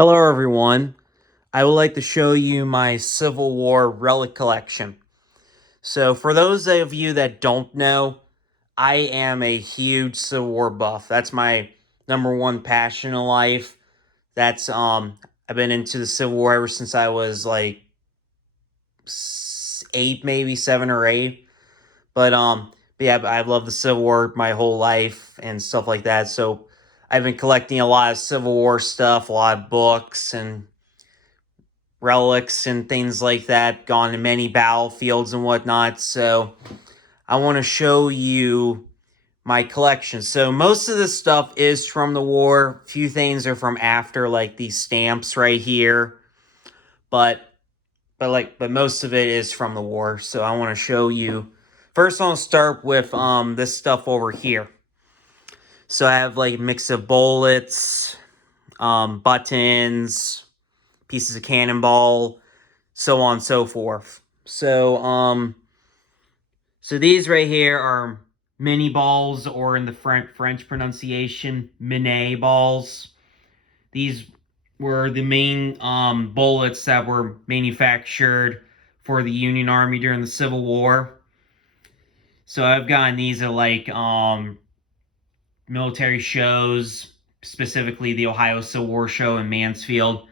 Hello, everyone. I would like to show you my Civil War relic collection. So, for those of you that don't know, I am a huge Civil War buff. That's my number one passion in life. I've been into the Civil War ever since I was like eight, maybe 7 or 8. But yeah, I've loved the Civil War my whole life and stuff like that. So, I've been collecting a lot of Civil War stuff, a lot of books and relics and things like that, gone to many battlefields and whatnot. So I want to show you my collection. So most of this stuff is from the war. A few things are from after, like these stamps right here. But but most of it is from the war. So I want to show you. First, I'll start with this stuff over here. So I have like a mix of bullets, buttons, pieces of cannonball, so on and so forth. So these right here are mini balls, or in the French pronunciation, mini balls. These were the main bullets that were manufactured for the Union Army during the Civil War. So I've gotten these at like military shows, specifically the Ohio Civil War show in Mansfield.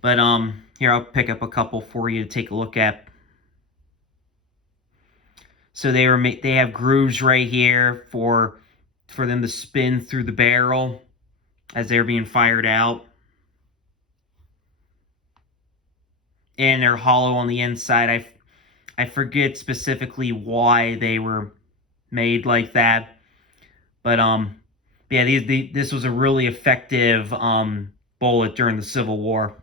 But here, I'll pick up a couple for you to take a look at. So they have grooves right here for them to spin through the barrel as they're being fired out. And they're hollow on the inside. I forget specifically why they were made like that. But yeah, this was a really effective bullet during the Civil War.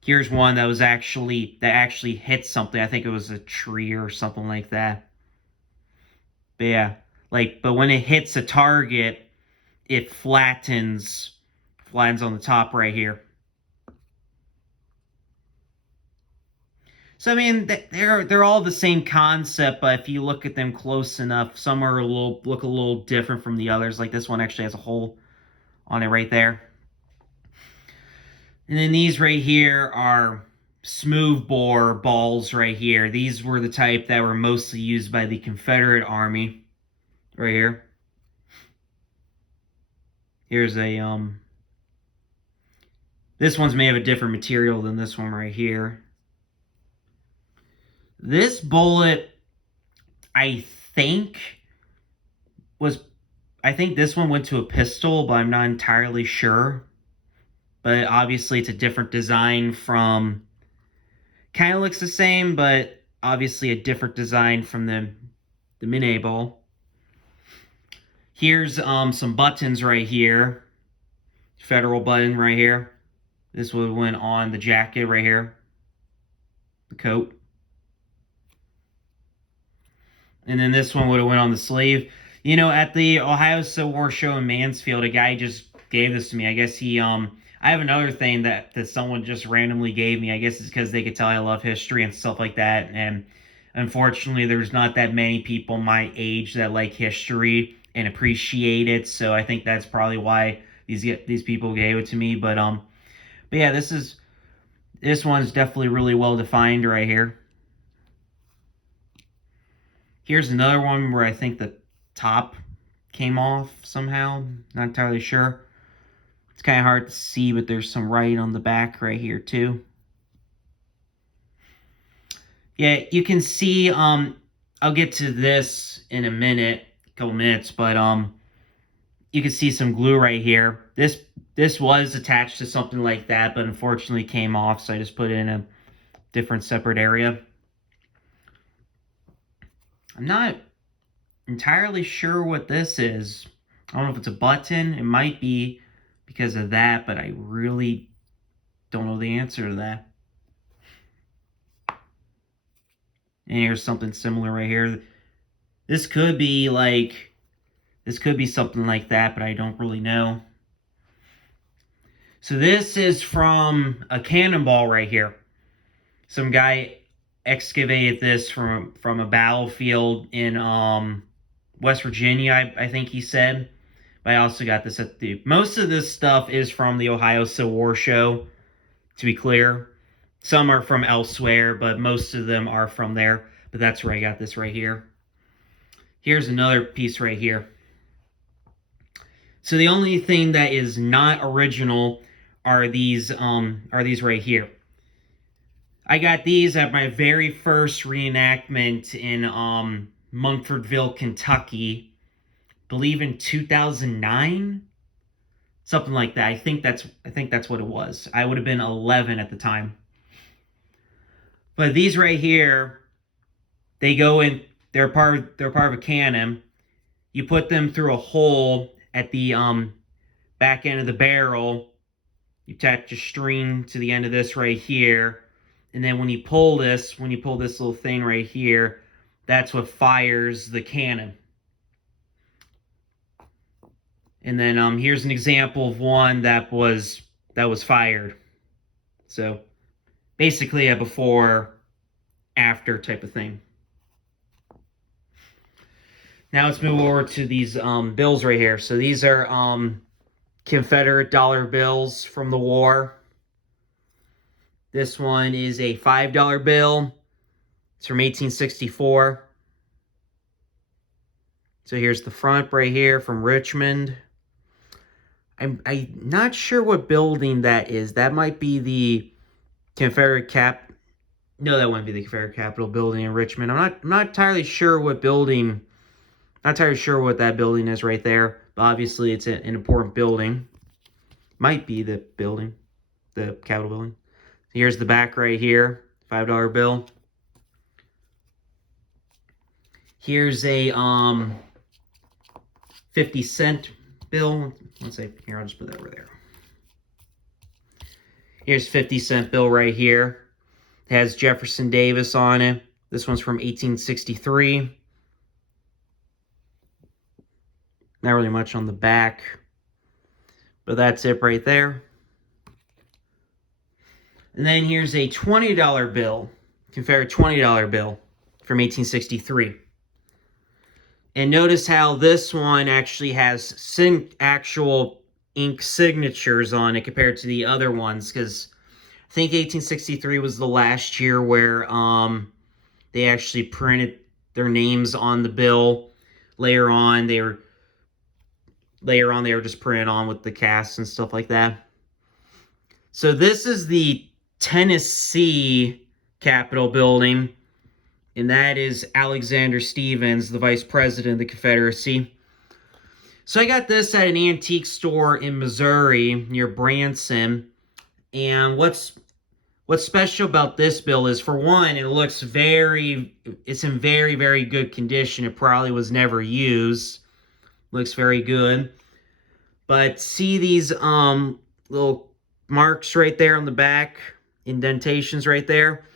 Here's one that actually hit something. I think it was a tree or something like that. But yeah, but when it hits a target, it flattens on the top right here. So I mean, they're all the same concept, but if you look at them close enough, some are look a little different from the others. Like this one actually has a hole on it right there. And then these right here are smooth bore balls right here. These were the type that were mostly used by the Confederate Army. Right here. Here's a this one's made of a different material than this one right here. This bullet, I think this one went to a pistol, but I'm not entirely sure. But obviously it's a different design from, kind of looks the same, but obviously a different design from the mini ball. Here's some buttons right here. Federal button right here. This would went on the jacket right here. The coat. And then this one would have went on the sleeve. You know, at the Ohio Civil War show in Mansfield, a guy just gave this to me. I guess I have another thing that someone just randomly gave me. I guess it's because they could tell I love history and stuff like that. And unfortunately, there's not that many people my age that like history and appreciate it. So I think that's probably why these people gave it to me. But yeah, this one's definitely really well defined right here. Here's another one where I think the top came off somehow. Not entirely sure. It's kind of hard to see, but there's some writing on the back right here too. Yeah, you can see, I'll get to this in a couple minutes, but you can see some glue right here. This was attached to something like that, but unfortunately came off, so I just put it in a different separate area. I'm not entirely sure what this is. I don't know if it's a button. It might be because of that, but I really don't know the answer to that. And here's something similar right here. This could be something like that, but I don't really know. So this is from a cannonball right here. Some guy excavated this from a battlefield in West Virginia, I think he said. But I also got this at the... Most of this stuff is from the Ohio Civil War show, to be clear. Some are from elsewhere, but most of them are from there. But that's where I got this right here. Here's another piece right here. So the only thing that is not original are these right here. I got these at my very first reenactment in Munfordville, Kentucky. I believe in 2009, something like that. I think that's what it was. I would have been 11 at the time. But these right here, they go in. They're part of a cannon. You put them through a hole at the back end of the barrel. You attach a string to the end of this right here. And then when you pull this little thing right here, that's what fires the cannon. And then here's an example of one that was fired. So basically a before, after type of thing. Now let's move over to these bills right here. So these are Confederate dollar bills from the war. This one is a $5 bill. It's from 1864. So here's the front right here from Richmond. I'm not sure what building that is. That might be the Confederate Cap. No, that wouldn't be the Confederate Capitol building in Richmond. I'm not entirely sure what building. Not entirely sure what that building is right there. But obviously, it's an important building. Might be the building, the Capitol building. Here's the back right here, $5 bill. Here's a 50-cent bill. Let's say here, I'll just put that over there. Here's 50-cent bill right here. It has Jefferson Davis on it. This one's from 1863. Not really much on the back, but that's it right there. And then here's a $20 bill, Confederate $20 bill from 1863. And notice how this one actually has actual ink signatures on it compared to the other ones, because I think 1863 was the last year where they actually printed their names on the bill. Later on, they were just printed on with the casts and stuff like that. So this is the Tennessee Capitol building, and that is Alexander Stephens, the Vice President of the Confederacy. So I got this at an antique store in Missouri near Branson, and what's special about this bill is, for one, it's in very, very good condition. It probably was never used. Looks very good. But see these little marks right there on the back, indentations right there.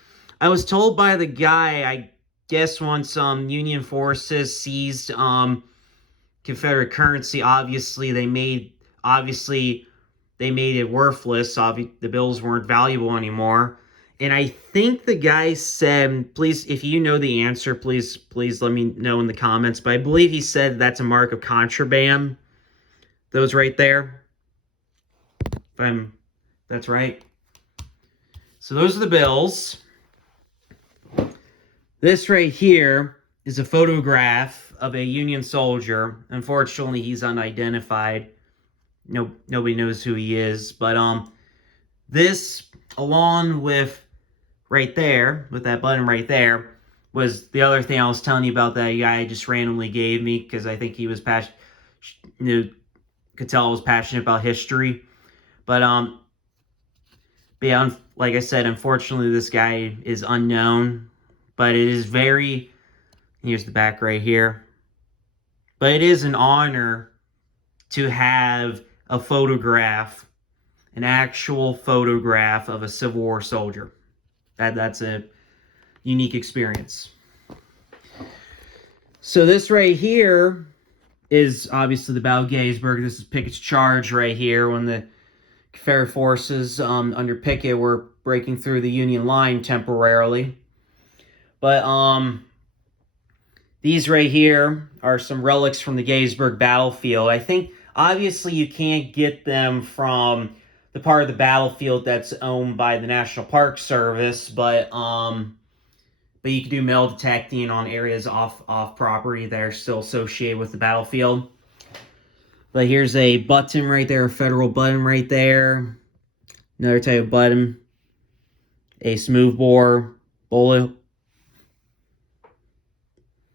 I was told by the guy, I guess once Union forces seized Confederate currency, obviously they made it worthless. The bills weren't valuable anymore. And I think the guy said, please, if you know the answer, please let me know in the comments. But I believe he said that's a mark of contraband. Those right there. That's right. So those are the bills. This right here is a photograph of a Union soldier. Unfortunately, he's unidentified. Nobody knows who he is. But this, along with right there, with that button right there, was the other thing I was telling you about that guy just randomly gave me, because I think he was passionate. Could tell I was passionate about history. But yeah, like I said, unfortunately, this guy is unknown. But it is very... Here's the back right here. But it is an honor to have a photograph, an actual photograph of a Civil War soldier. That's a unique experience. So this right here is obviously the Battle of Gettysburg. This is Pickett's charge right here when the Confederate forces under Pickett were breaking through the Union line temporarily. But these right here are some relics from the Gettysburg battlefield. I think Obviously, you can't get them from the part of the battlefield that's owned by the National Park Service, but you can do metal detecting on areas off property that are still associated with the battlefield. But here's a button right there, a federal button right there. Another type of button. A smoothbore bullet.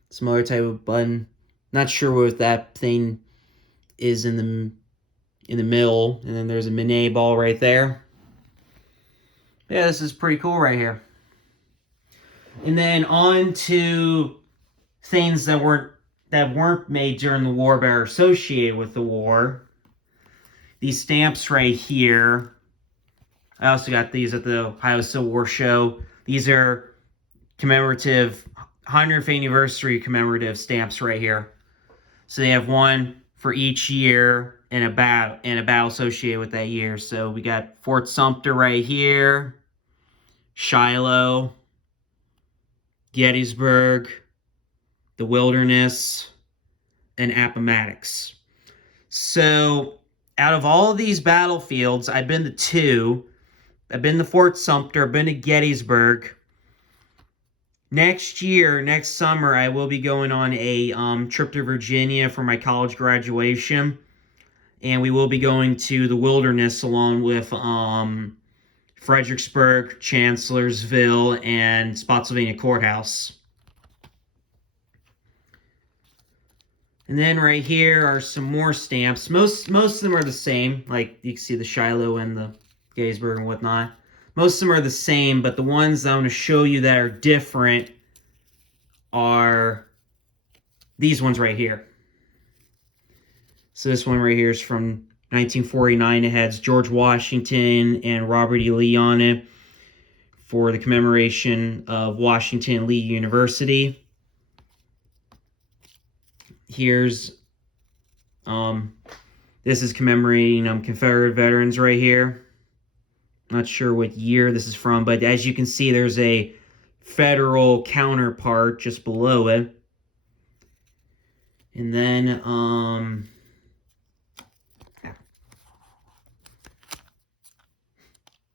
Some other type of button. Not sure what that thing is in the middle. And then there's a Minet ball right there. Yeah, this is pretty cool right here. And then on to things that weren't made during the war but are associated with the war. These stamps right here. I also got these at the Ohio Civil War Show. These are commemorative, 100th anniversary commemorative stamps right here. So they have one for each year and a battle associated with that year. So we got Fort Sumter right here, Shiloh, Gettysburg, the Wilderness, and Appomattox. So out of all of these battlefields, I've been to 2. I've been to Fort Sumter, I've been to Gettysburg. Next summer, I will be going on a trip to Virginia for my college graduation. And we will be going to the Wilderness along with Fredericksburg, Chancellorsville, and Spotsylvania Courthouse. And then right here are some more stamps. Most of them are the same. Like you can see the Shiloh and the Gettysburg and whatnot. Most of them are the same, but the ones I want to show you that are different are these ones right here. So this one right here is from 1949. It has George Washington and Robert E. Lee on it for the commemoration of Washington and Lee University. Here's, this is commemorating Confederate veterans right here. Not sure what year this is from, but as you can see, there's a federal counterpart just below it. And then,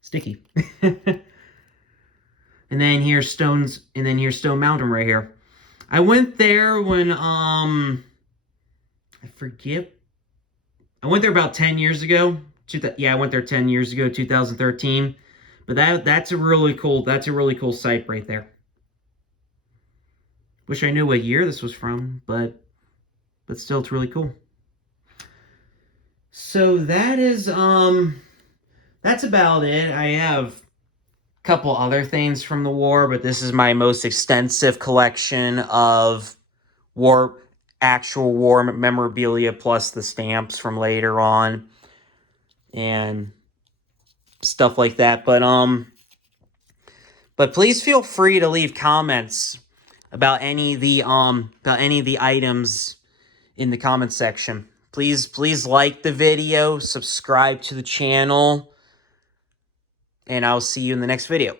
sticky. And then here's Stone Mountain right here. I went there when, I forget. I went there about 10 years ago. Yeah, I went there 10 years ago, 2013. But that's a really cool site right there. Wish I knew what year this was from, but still, it's really cool. So that is, that's about it. I have a couple other things from the war, but this is my most extensive collection of actual war memorabilia plus the stamps from later on and stuff like that. But please feel free to leave comments about any of the items in the comment section. Please like the video, subscribe to the channel, and I'll see you in the next video.